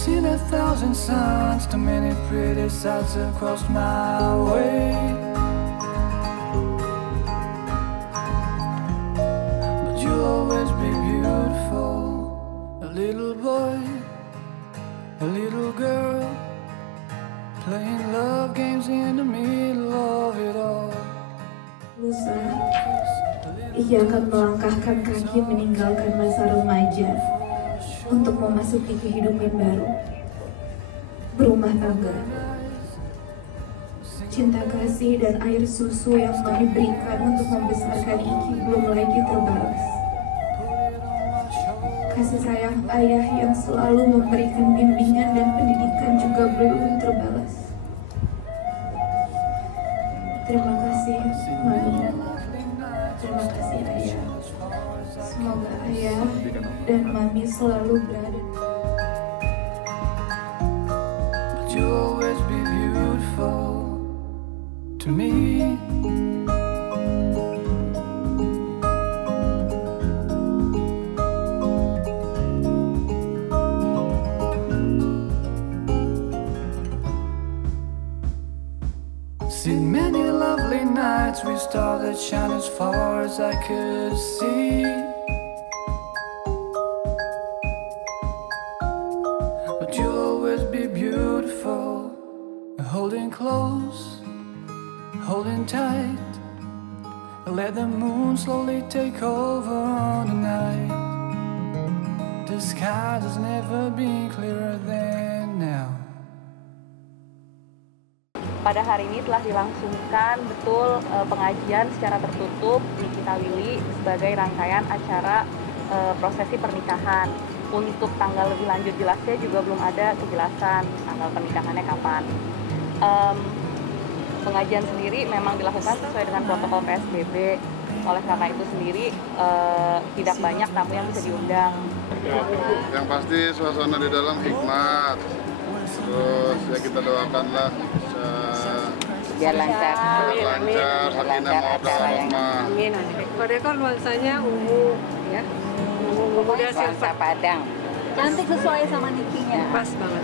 seen 1,000 suns, too many pretty sights across my way. But you'll always be beautiful, a little boy, a little girl, playing love games in the middle of it all. Lusa, ia akan melangkahkan kaki meninggalkan masa remaja untuk memasuki kehidupan baru, berumah tangga. Cinta kasih dan air susu yang Mami berikan untuk membesarkan Iki belum lagi terbalas. Kasih sayang ayah yang selalu memberikan bimbingan dan pendidikan juga belum terbalas. Terima kasih Mami, terima kasih ayah. Semoga ayah dan Mami selalu berada. But you'll always be beautiful to me. Seen many lovely nights with stars that shine as far as I could see. But you'll always be beautiful, holding close, holding tight. Let the moon slowly take over on the night. The sky has never been clearer than now. Pada hari ini telah dilangsungkan betul pengajian secara tertutup di Kita Willy sebagai rangkaian acara prosesi pernikahan. Untuk tanggal lebih lanjut jelasnya juga belum ada kejelasan tanggal pernikahannya kapan. Pengajian sendiri memang dilakukan sesuai dengan protokol PSBB. Oleh karena itu sendiri tidak banyak tamu yang bisa diundang. Yang pasti suasana di dalam hikmat. Terus ya kita doakanlah biar lancar, sakinah mawaddah warahmah. Amin. Mereka nuansanya ungu, ya. Ungu muda nuansa Padang. Cantik sesuai sama Nikinya. Pas banget.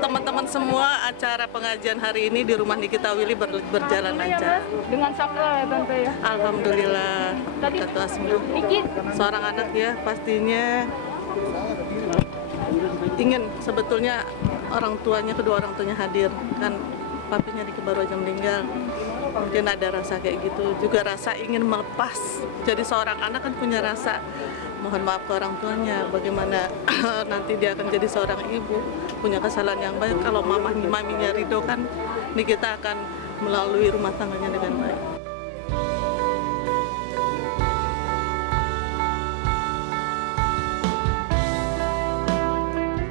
Teman-teman semua, acara pengajian hari ini di rumah Nikita Willy berjalan lancar. Dengan sakral ya Tante ya? Alhamdulillah. Kata Asmi. Seorang anak ya pastinya ingin sebetulnya kedua orang tuanya hadir. Kan papinya Niki baru aja meninggal. Mungkin ada rasa kayak gitu. Juga rasa ingin melepas. Jadi seorang anak kan punya rasa mohon maaf ke orang tuanya, bagaimana nanti dia akan jadi seorang ibu, punya kesalahan yang baik. Kalau maminya ridho kan, ini kita akan melalui rumah tangganya dengan baik.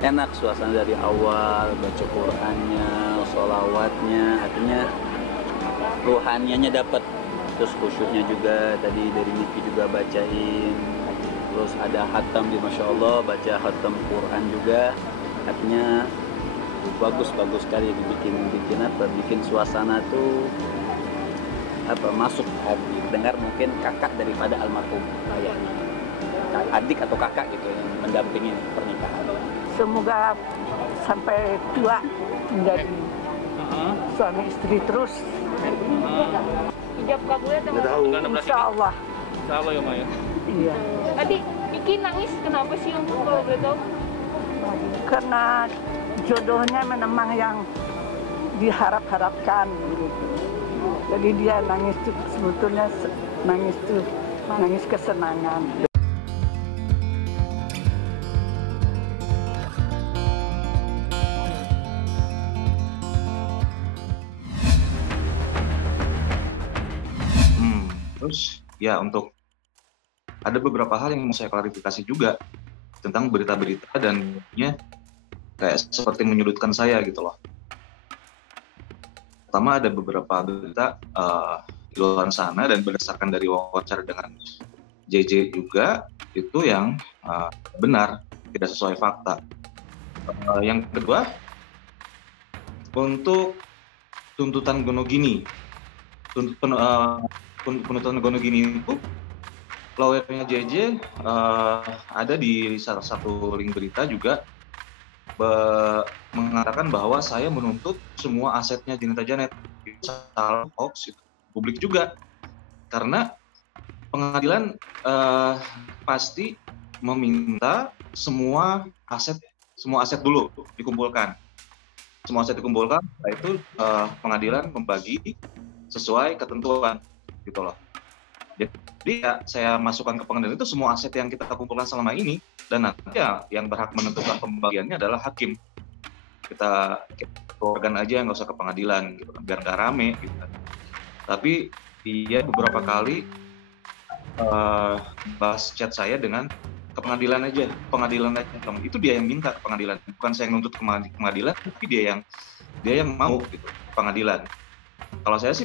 Enak suasana dari awal, baca Qur'annya, sholawatnya, artinya ruhanianya dapat, terus khusyuknya juga tadi dari Niki juga bacain. Terus ada khatam di Masya Allah, baca khatam Quran juga, artinya bagus sekali bikin suasana tuh masuk hati. Dengar mungkin kakak daripada almarhum ayahnya, adik atau kakak gitu yang mendampingi pernikahan. Semoga sampai tua menjadi suami istri terus. Ijab kabulnya Insya Allah. Insya Allah ya Maya. Iya. Tadi Iki nangis kenapa sih Om kalau boleh tahu? Karena jodohnya memang yang diharap-harapkan gitu. Jadi dia nangis tuh sebetulnya nangis kesenangan. Terus ya untuk ada beberapa hal yang mau saya klarifikasi juga tentang berita-berita dan kayak seperti menyudutkan saya gitu loh. Pertama ada beberapa berita di luar sana dan berdasarkan dari wawancara dengan JJ juga itu yang benar, tidak sesuai fakta. Yang kedua, untuk tuntutan Gonogini, penuntutan Gonogini itu lawyernya JJ ada di salah satu link berita juga mengatakan bahwa saya menuntut semua asetnya Janeta Janet. Itu salah, hoax, itu publik juga, karena pengadilan pasti meminta semua aset dulu dikumpulkan. Semua aset dikumpulkan, setelah itu pengadilan membagi sesuai ketentuan, gitu loh. Jadi ya, saya masukkan ke pengadilan itu semua aset yang kita kumpulkan selama ini, dan nanti ya yang berhak menentukan pembagiannya adalah hakim. Kita keluarkan aja, nggak usah ke pengadilan, gitu kan, biar nggak rame, gitu kan. Tapi dia beberapa kali bahas chat saya dengan ke pengadilan aja. Itu dia yang minta ke pengadilan, bukan saya yang nuntut ke pengadilan, tapi dia yang mau gitu, ke pengadilan. Kalau saya sih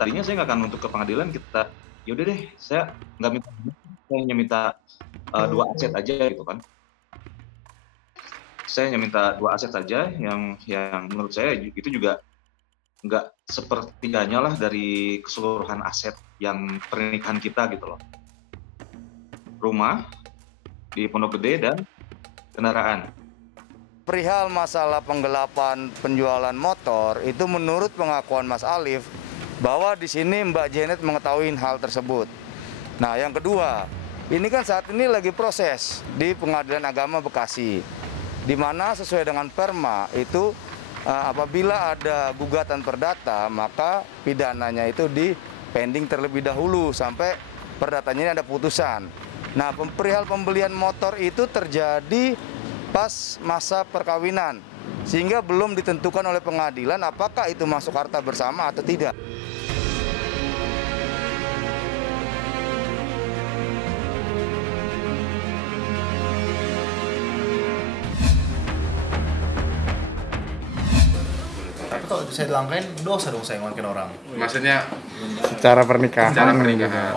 tadinya saya nggak akan nuntut ke pengadilan, kita yaudah deh, saya nggak minta, saya hanya minta 2 aset aja gitu kan. Saya hanya minta 2 aset saja yang menurut saya itu juga nggak sepertiganya lah dari keseluruhan aset yang pernikahan kita gitu loh. Rumah di Pondok Gede dan kendaraan. Perihal masalah penggelapan penjualan motor, itu menurut pengakuan Mas Alif bahwa di sini Mbak Janet mengetahui hal tersebut. Nah, yang kedua, ini kan saat ini lagi proses di Pengadilan Agama Bekasi, di mana sesuai dengan Perma itu apabila ada gugatan perdata, maka pidananya itu di pending terlebih dahulu sampai perdatanya ini ada putusan. Nah, perihal pembelian motor itu terjadi pas masa perkawinan, sehingga belum ditentukan oleh pengadilan apakah itu masuk harta bersama atau tidak. Tapi kalau saya dilangkain, dosa dong saya ngelakuin orang. Maksudnya secara pernikahan.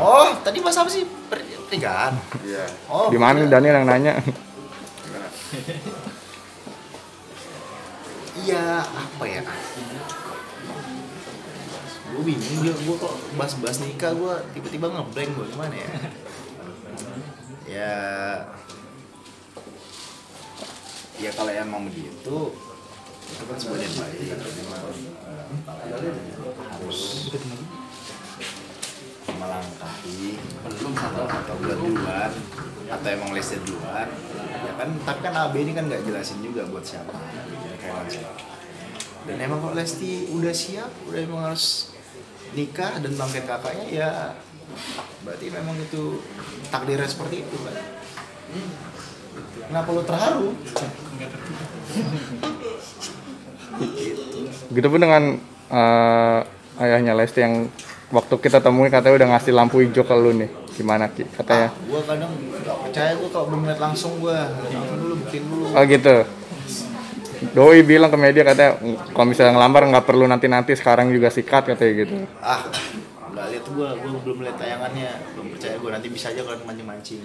Oh, tadi bahas apa sih? Pernikahan. Iya. Oh, di mana Daniel yang nanya? Iya, apa ya? Gue bingung, gue kok bahas nikah, gue tiba-tiba ngeblank, gue gimana ya? Ya kalau emang begitu, itu kan sebuah yang baik. Harus melangkahi atau buat duluan, atau emang lesnya duluan, ya kan? Tapi kan AB ini kan nggak jelasin juga buat siapa. Dan emang kalau Lesti udah siap, udah emang harus nikah dan bangkit kakaknya, ya berarti memang itu takdirnya seperti itu kan. Kenapa lo terharu? Gitu pun dengan ayahnya Lesti yang waktu kita temui katanya udah ngasih lampu hijau ke lu nih. Gimana Ki katanya? Gue kadang gak percaya, gue kalau belum lihat langsung dulu buktiin dulu. Oh gitu. Doi bilang ke media katanya kalau misalnya ngelamar nggak perlu nanti sekarang juga sikat katanya gitu. Nggak lihat gue belum lihat tayangannya, belum percaya gue, nanti bisa aja kalau mancing-mancing.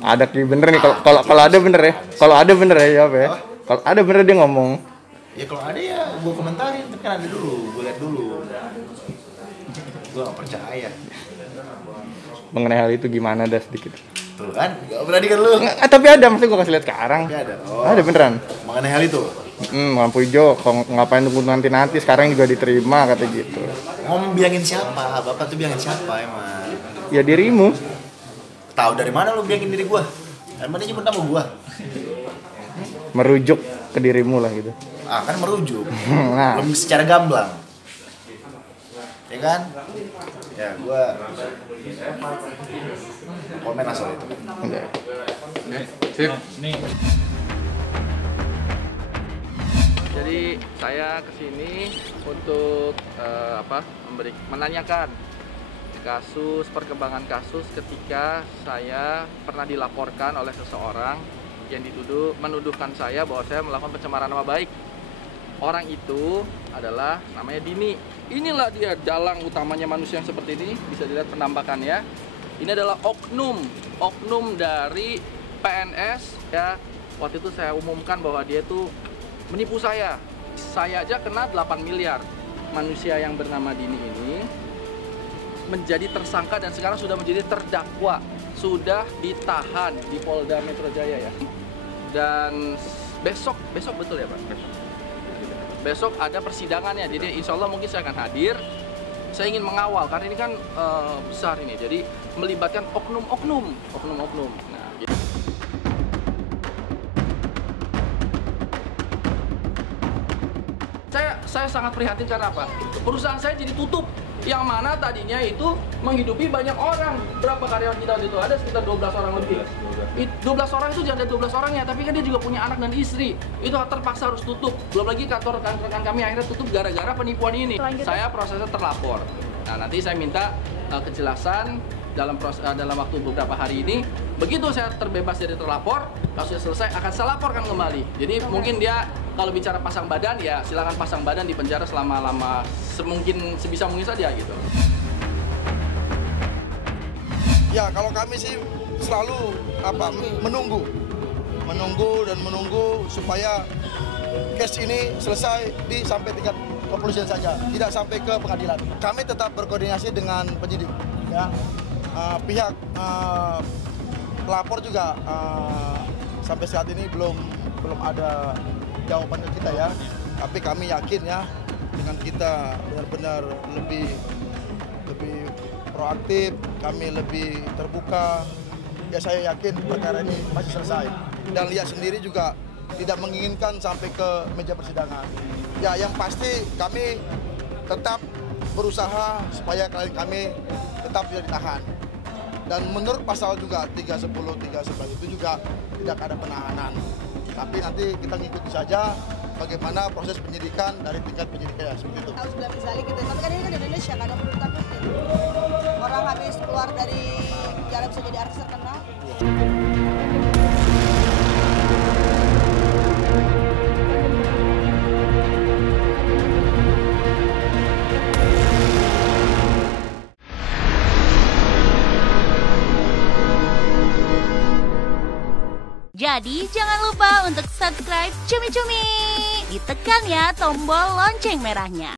Ada Ki bener nih, kalau ada bener ya, kalau ada bener ya apa ya? Kalau ada bener dia ngomong. Ya kalau ada ya gue komentarin, tapi kan ada dulu, gue lihat dulu. Gue nggak percaya. Mengenai hal itu gimana dah sedikit? Tuh kan, gak berani kan lu? Tapi ada, maksudnya gue kasih lihat sekarang. Ada. Oh. Ada beneran. Mengenai hal itu? Lampu hijau, ngapain tunggu nanti sekarang juga diterima kata gitu. Ngomong bilangin siapa? Bapak tuh bilangin siapa emang? Ya dirimu. Tahu dari mana lu bilangin diri gua? Emang dia nyebut nama gua? Merujuk ke dirimu lah gitu. Kan merujuk. Nah. Belum secara gamblang. Ya kan? Ya gua komen asal itu. Sip. Jadi saya kesini untuk menanyakan perkembangan kasus ketika saya pernah dilaporkan oleh seseorang yang menuduhkan saya bahwa saya melakukan pencemaran nama baik orang itu adalah namanya Dini. Inilah dia dalang utamanya manusia yang seperti ini. Bisa dilihat penampakannya. Ini adalah oknum dari PNS ya. Waktu itu saya umumkan bahwa dia tuh menipu saya. Saya aja kena 8 miliar. Manusia yang bernama Dini ini menjadi tersangka dan sekarang sudah menjadi terdakwa. Sudah ditahan di Polda Metro Jaya ya. Dan besok betul ya Pak? Besok ada persidangannya. Jadi insya Allah mungkin saya akan hadir. Saya ingin mengawal karena ini kan besar ini. Jadi melibatkan oknum-oknum. Nah, gitu. Saya sangat prihatin karena apa? Perusahaan saya jadi tutup. Yang mana tadinya itu menghidupi banyak orang. Berapa karyawan kita waktu itu? Ada sekitar 12 orang lebih. 12 orang itu jangan ada 12 orangnya, tapi kan dia juga punya anak dan istri. Itu terpaksa harus tutup. Belum lagi kantor rekan-rekan kami akhirnya tutup gara-gara penipuan ini. Saya prosesnya terlapor. Nah, nanti saya minta kejelasan dalam waktu beberapa hari ini. Begitu saya terbebas dari terlapor, kasusnya selesai, akan saya laporkan kembali. Jadi mungkin dia kalau bicara pasang badan, ya silakan pasang badan di penjara selama sebisa mungkin saja gitu. Ya, kalau kami sih selalu menunggu supaya case ini selesai sampai tingkat kepolisian saja, tidak sampai ke pengadilan. Kami tetap berkoordinasi dengan penyidik, ya. Pihak pelapor juga sampai saat ini belum ada jawaban ke kita ya, tapi kami yakin ya dengan kita benar-benar lebih proaktif, kami lebih terbuka, ya saya yakin perkara ini masih selesai. Dan lihat sendiri juga tidak menginginkan sampai ke meja persidangan. Ya yang pasti kami tetap berusaha supaya klien kami tetap tidak ditahan. Dan menurut pasal juga 310, 311 itu juga tidak ada penahanan. Tapi nanti kita ngikuti saja bagaimana proses penyidikan dari tingkat penyidikan ya, seperti itu. Harus bilang misalnya gitu, tapi kan ini kan Indonesia, kan ada perlu ditakutin. Orang habis keluar dari penjara bisa jadi artis terkenal. Jadi jangan lupa untuk subscribe Cumi Cumi. Ditekan ya tombol lonceng merahnya.